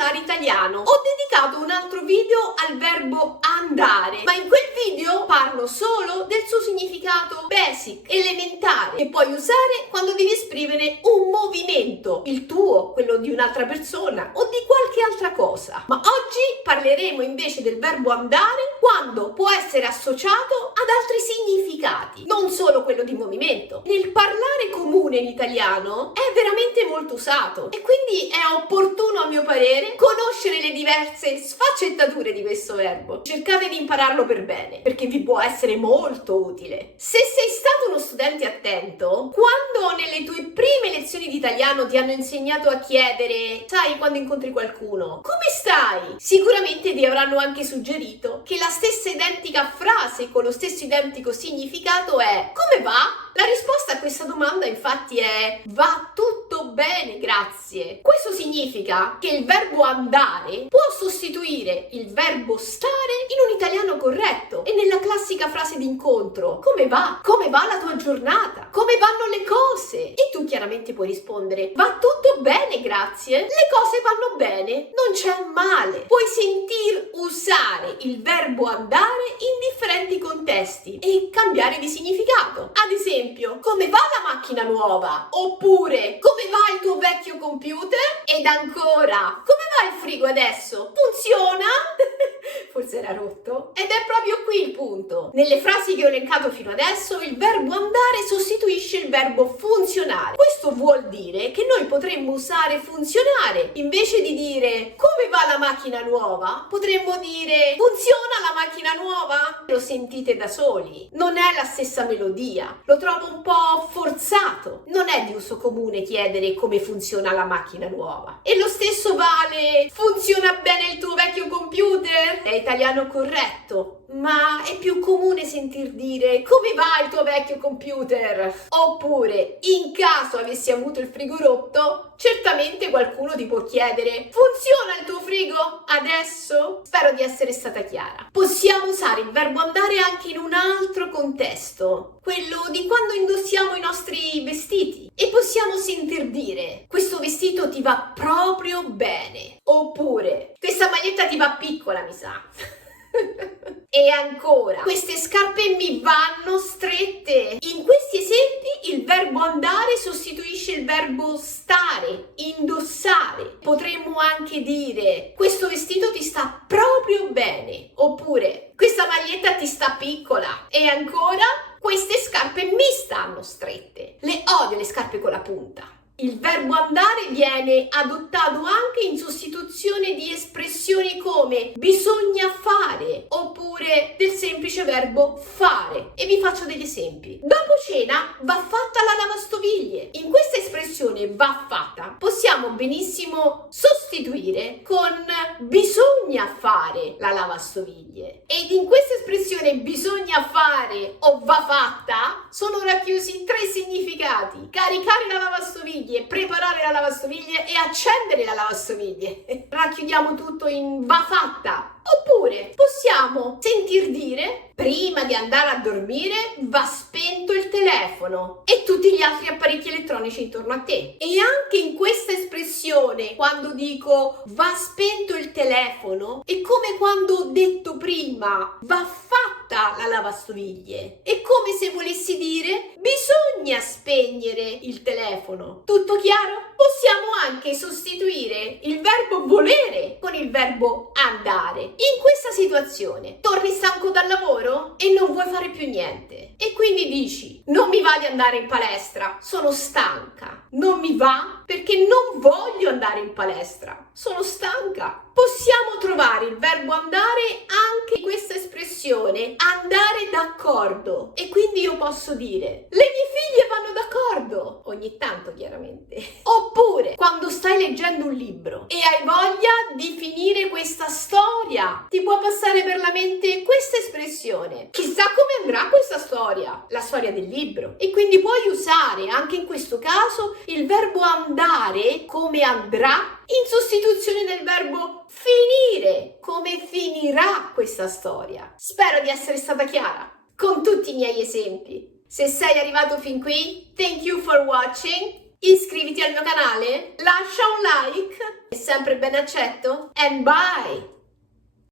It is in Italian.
parlare italiano. Ho dedicato un altro video al verbo andare, ma in quel video parlo solo del suo significato basic, elementare, che puoi usare quando devi esprimere un movimento, il tuo, quello di un'altra persona o di qualche altra cosa. Ma oggi parleremo invece del verbo andare quando può essere associato ad altri significati, non solo quello di movimento. Nel parlare comune in italiano è veramente molto usato e quindi è opportuno, a mio parere, conoscere le diverse sfaccettature di questo verbo. Cercate di impararlo per bene, perché vi può essere molto utile. Se sei stato uno studente attento, quando nelle tue prime lezioni di italiano ti hanno insegnato a chiedere, sai, quando incontri qualcuno, come stai? Sicuramente ti avranno anche suggerito che la stessa identica frase con lo stesso identico significato è come va? La risposta a questa domanda infatti è va tutto bene, grazie. Questo significa che il verbo andare può sostituire il verbo stare in un italiano corretto e nella classica frase d'incontro come va? Come va la tua giornata? Come vanno le cose? E tu chiaramente puoi rispondere va tutto bene, grazie. Le cose vanno bene, non c'è un male. Puoi sentir usare il verbo andare in differenti contesti e cambiare di significato. Ad esempio, come va la macchina nuova? Oppure, come va il tuo vecchio computer? Ed ancora, come va il frigo adesso? Funziona? Forse era rotto? Ed è proprio qui il punto. Nelle frasi che ho elencato fino adesso, il verbo andare sostituisce il verbo funzionare. Questo vuol dire che noi potremmo usare funzionare. Invece di dire come va la macchina nuova, potremmo dire funziona la macchina nuova? Lo sentite da soli. Non è la stessa melodia. Lo trovo un po' forzato. Non è di uso comune chiedere come funziona la macchina nuova. E lo stesso vale funziona bene il tuo vecchio computer? È italiano corretto, ma è più comune sentir dire come va il tuo vecchio computer? Oppure, in caso avessi avuto il frigo rotto, certamente qualcuno ti può chiedere funziona il tuo frigo adesso? Spero di essere stata chiara. Possiamo usare il verbo andare anche in un altro contesto, quello di quando indossiamo i nostri vestiti, e possiamo sentir dire questo vestito ti va proprio bene, oppure questa maglietta ti va piccola, mi sa. E ancora, queste scarpe mi vanno strette. In questi esempi il verbo andare sostituisce il verbo stare, indossare. Potremmo anche dire questo vestito ti sta proprio bene, oppure questa maglietta ti sta piccola. E ancora, queste scarpe mi stanno strette. Le odio le scarpe con la punta. Il verbo andare viene adottato anche in sostituzione di espressioni come bisogna fare oppure del semplice verbo fare. E vi faccio degli esempi. Dopo cena va fatta la lavastoviglie. In questa espressione va fatta possiamo benissimo sostituire con bisogna fare la lavastoviglie. Ed in questa espressione bisogna fare o va fatta sono racchiusi tre significati: caricare la lavastoviglie, preparare la lavastoviglie e accendere la lavastoviglie. Racchiudiamo tutto in va fatta. Oppure possiamo sentir dire prima di andare a dormire va spento il telefono e tutti gli altri apparecchi elettronici intorno a te. E anche in questa espressione, quando dico va spento il telefono, è come quando ho detto prima va fatta la lavastoviglie. È come se volessi dire bisogna spegnere il telefono. Tutto chiaro? Possiamo anche sostituire il verbo volere con il verbo andare. In questa situazione torni stanco dal lavoro e non vuoi fare più niente e quindi dici non mi va di andare in palestra, sono stanca. Non mi va perché non voglio andare in palestra, sono stanca. Possiamo trovare il verbo andare anche in questa espressione, andare d'accordo. E quindi io posso dire le mie figlie vanno d'accordo, ogni tanto chiaramente. Oppure quando stai leggendo un libro e hai voglia di finire questa storia, ti può passare per la mente questa espressione: chissà come andrà questa storia, la storia del libro. E quindi puoi usare anche in questo caso il verbo andare come andrà in sostituzione del verbo finire, come finirà questa storia. Spero di essere stata chiara con tutti i miei esempi. Se sei arrivato fin qui, thank you for watching. iscriviti al mio canale, lascia un like, è sempre ben accetto, and bye!